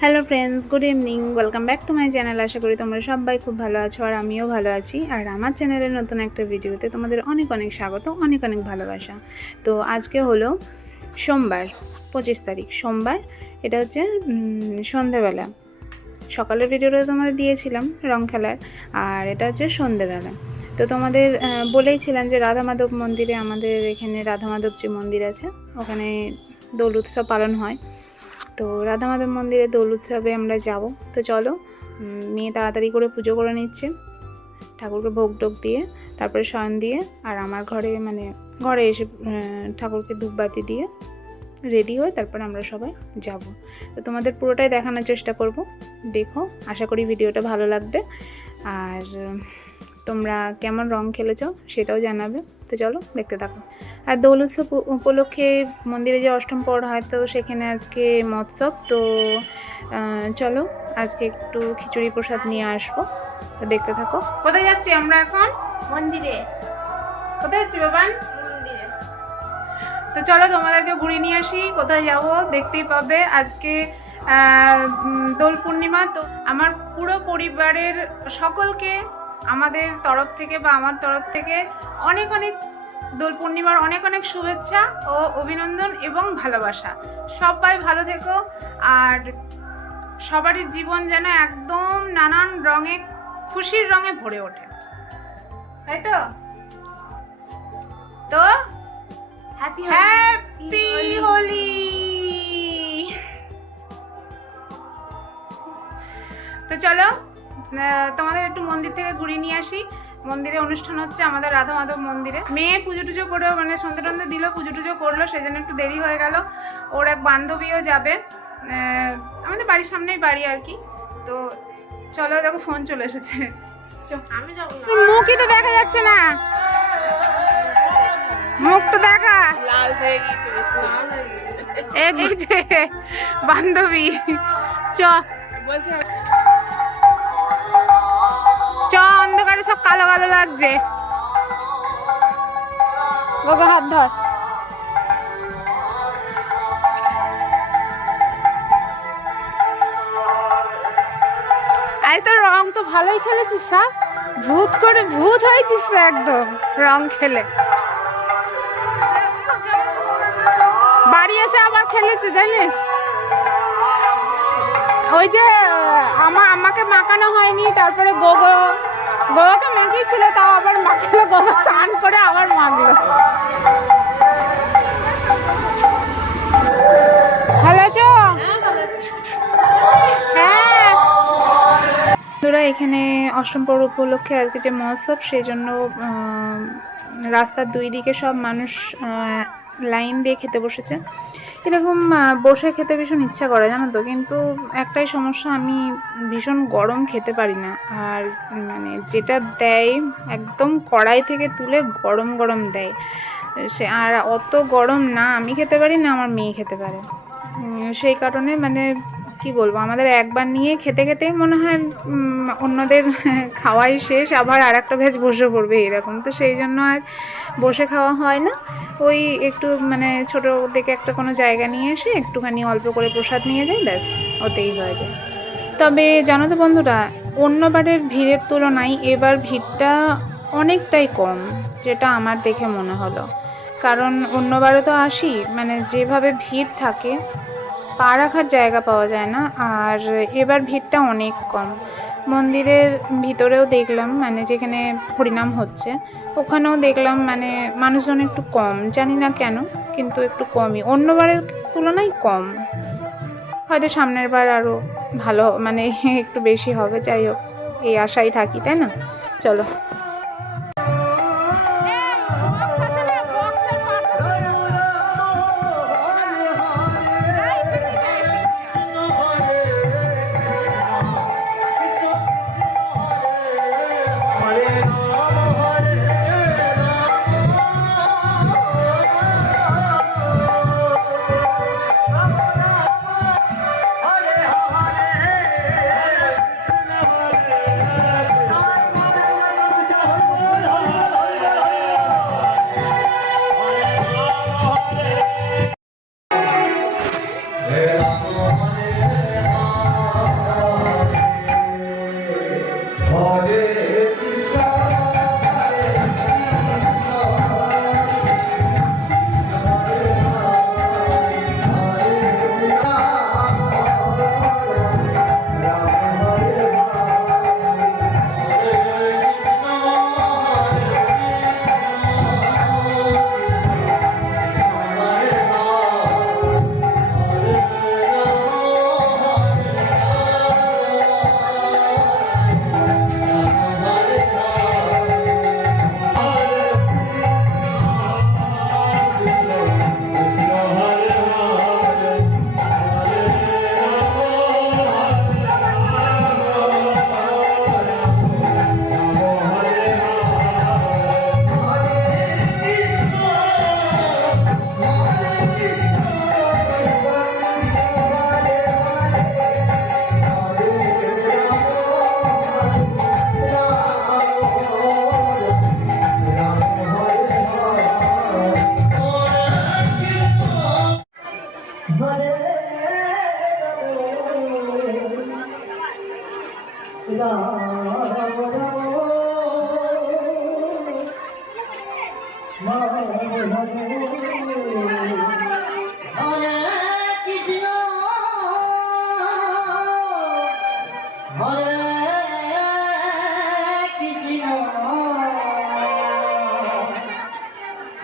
Hello friends, good evening. Welcome back to my channel. আশা করি তোমরা সবাই খুব ভালো আছো আর আমিও ভালো আছি। আর আমার চ্যানেলের নতুন একটা ভিডিওতে তোমাদের অনেক অনেক স্বাগত, অনেক অনেক ভালোবাসা। তো আজকে হলো সোমবার, 25 তারিখ সোমবার। এটা হচ্ছে সন্ধেবেলা। সকালের ভিডিওটা তোমাদের দিয়েছিলাম রং খেলার, আর এটা হচ্ছে সন্ধেবেলা। তো তোমাদের বলেইছিলাম যে রাধা মাধব মন্দিরে, আমাদের এখানে রাধা মাধব যে মন্দির আছে ওখানে দোল উৎসব পালন হয়। তো রাধা মাধব মন্দিরে দোল উৎসবে আমরা যাব। তো চলো, মেয়ে তাড়াতাড়ি করে পুজো করে নিচ্ছে, ঠাকুরকে ভোগ টোগ দিয়ে, তারপরে শয়ন দিয়ে, আর আমার ঘরে এসে ঠাকুরকে ধূপবাতি দিয়ে রেডি হয়ে তারপর আমরা সবাই যাব। তো তোমাদের পুরোটাই দেখানোর চেষ্টা করব, দেখো। আশা করি ভিডিওটা ভালো লাগবে, আর তোমরা কেমন রং খেলেছো সেটাও জানাবে। তো চলো দেখতে থাকো। আর দোল উৎসব উপলক্ষে মন্দিরে যে অষ্টম পর হয়, তো সেখানে আজকে মহোৎসব। তো চলো আজকে একটু খিচুড়ি প্রসাদ নিয়ে আসবো, তো দেখতে থাকো। কোথায় যাচ্ছি আমরা এখন? মন্দিরে। কোথায় যাচ্ছি বাবান? মন্দিরে। তো চলো তোমাদেরকে ঘুরিয়ে নিয়ে আসি। কোথায় যাব দেখতেই পাবে। আজকে দোল পূর্ণিমা। তো আমার পুরো পরিবারের সকলকে আমাদের তরফ থেকে বা আমার তরফ থেকে অনেক অনেক দোল পূর্ণিমার অনেক অনেক শুভেচ্ছা ও অভিনন্দন এবং ভালোবাসা। সবাই ভালো থেকো, আর সবারই জীবন যেন একদম নানান রঙে, খুশির রঙে ভরে ওঠে, তাই তো? তো হ্যাপি হোলি। তো চলো তোমাদের একটু মন্দির থেকে ঘুরিয়ে নিয়ে আসি। মন্দিরে অনুষ্ঠান হচ্ছে আমাদের রাধা মাধব মন্দিরে। মেয়ে পুজো টুজো করে সন্ধ্যে টন্ধে দিল, পুজো টুজো করলো, সেজন্য একটু দেরি হয়ে গেল। ওর এক বান্ধবীও যাবে, আমাদের বাড়ির সামনেই বাড়ি আর কি। তো চলো, দেখো ফোন চলে এসেছে। আমি যাব না। মুখই তো দেখা যাচ্ছে না, মুখটা দেখা। লাল হয়ে গিয়েছে। এই যে বান্ধবী, চ অন্ধকারে সব কালো কালো লাগছে। বাবা হাত ধর। আরে তোর রং তো ভালোই খেলেছিস, সব ভূত হয়েছিস তো একদম রং খেলে। বাড়ি এসে আবার খেলেছে জানিস। ওই যে আমাকে মাখানো হয়নি, তারপরে গোগোকে মাখিয়েছিল, তাও আবার মাখলো। গোগো স্নান করে আবার মাখলো। ভালো আছো? হ্যাঁ। বন্ধুরা, এখানে অষ্টম পর্ব উপলক্ষে আজকে যে মহোৎসব, সেই জন্য রাস্তার দুই দিকে সব মানুষ লাইন দিয়ে খেতে বসেছে। এরকম বসে খেতে ভীষণ ইচ্ছা করে, জানো তো, কিন্তু একটাই সমস্যা, আমি ভীষণ গরম খেতে পারি না। আর যেটা দেয় একদম কড়াই থেকে তুলে গরম গরম দেয়, সে আর অত গরম না আমি খেতে পারি না আমার মেয়ে খেতে পারে। সেই কারণে কি বলবো, আমাদের একবার নিয়ে খেতে খেতেই মনে হয় অন্যদের খাওয়াই শেষ, আবার আর একটা ভেজ বসে পড়বে এরকম। তো সেই জন্য আর বসে খাওয়া হয় না। ওই একটু ছোটো থেকে একটা কোনো জায়গা নিয়ে এসে একটুখানি অল্প করে প্রসাদ নিয়ে যাই, ব্যাস, ওতেই হয়ে যায়। তবে জানো তো বন্ধুরা, অন্যবারের ভিড়ের তুলনায় এবার ভিড়টা অনেকটাই কম, যেটা আমার দেখে মনে হলো। কারণ অন্যবারে তো আসি, যেভাবে ভিড় থাকে পা রাখার জায়গা পাওয়া যায় না, আর এবার ভিড়টা অনেক কম। মন্দিরের ভিতরেও দেখলাম, যেখানে হরিনাম হচ্ছে ওখানেও দেখলাম মানুষজন একটু কম, জানি না কেন, কিন্তু একটু কমই, অন্যবারের তুলনায় কম। হয়তো সামনের বার আরও ভালো একটু বেশি হবে। যাই হোক, এই আশাই থাকি, তাই না? চলো।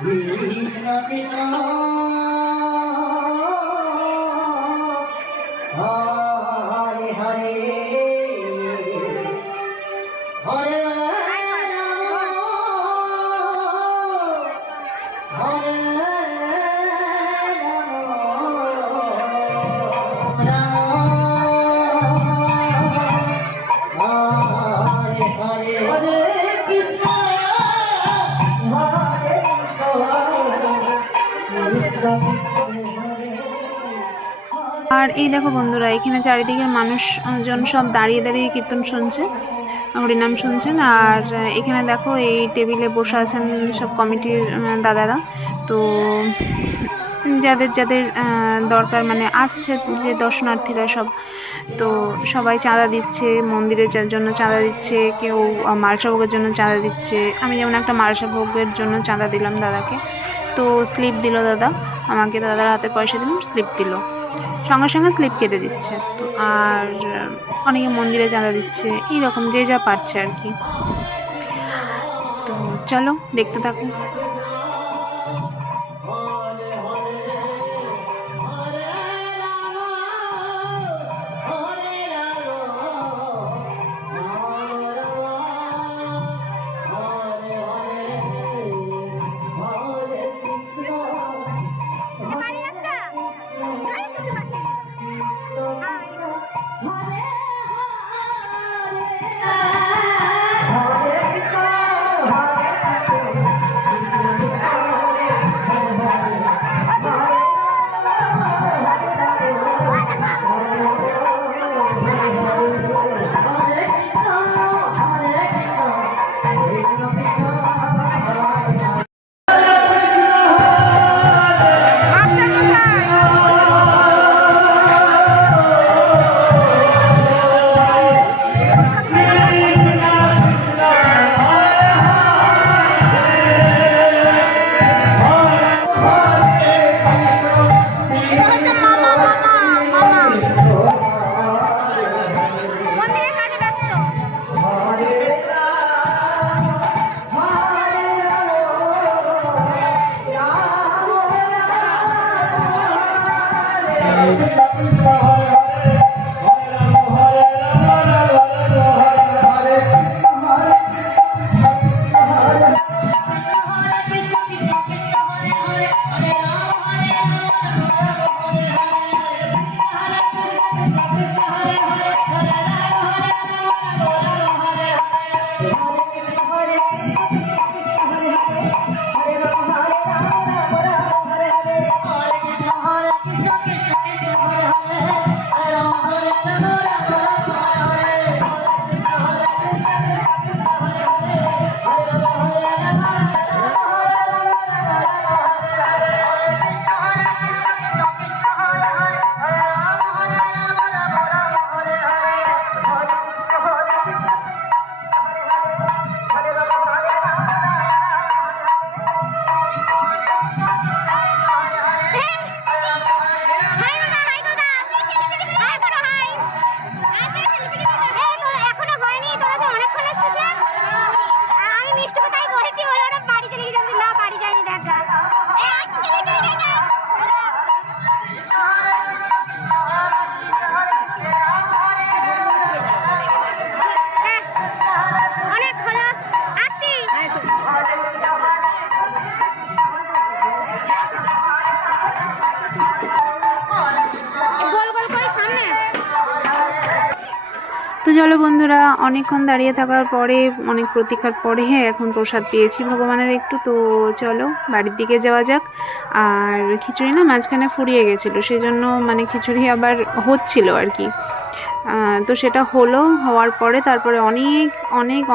Krishna Krishna Hare Hare Hare আর এই দেখো বন্ধুরা, এখানে চারিদিকের মানুষজন সব দাঁড়িয়ে দাঁড়িয়ে কীর্তন শুনছে, হরিনাম শুনছেন। আর এখানে দেখো এই টেবিলে বসে আছেন সব কমিটির দাদারা। তো যাদের যাদের দরকার, মানে আসছে যে দর্শনার্থীরা সব, তো সবাই চাঁদা দিচ্ছে, মন্দিরের জন্য চাঁদা দিচ্ছে, কেউ মালসা ভোগের জন্য চাঁদা দিচ্ছে। আমি যেমন একটা মালসা ভোগের জন্য চাঁদা দিলাম দাদাকে, তো স্লিপ দিল দাদা আমাকে, দাদার হাতে পয়সা দিলাম, স্লিপ দিল, সঙ্গে সঙ্গে স্লিপ কেটে দিচ্ছে। তো আর অনেকে মন্দিরে চাঁদা দিচ্ছে, এইরকম যে যা পারছে আর কি। তো চলো দেখতে থাকো। তো চলো বন্ধুরা, অনেকক্ষণ দাঁড়িয়ে থাকার পরে, অনেক প্রতীক্ষার পরে এখন প্রসাদ পেয়েছি ভগবানের একটু। তো চলো বাড়ির দিকে যাওয়া যাক। আর খিচুড়ি না মাঝখানে ফুরিয়ে গেছিলো, সেই জন্য মানে খিচুড়ি আবার হচ্ছিল আর কি। তো সেটা হলো, হওয়ার পরে তারপরে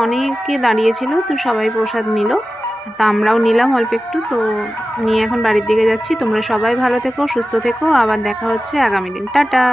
অনেকে দাঁড়িয়েছিল, তো সবাই প্রসাদ নিল, তা আমরাও নিলাম অল্প একটু। তো নিয়ে এখন বাড়ির দিকে যাচ্ছি। তোমরা সবাই ভালো থেকো, সুস্থ থেকো, আবার দেখা হচ্ছে আগামী দিন। টাটা।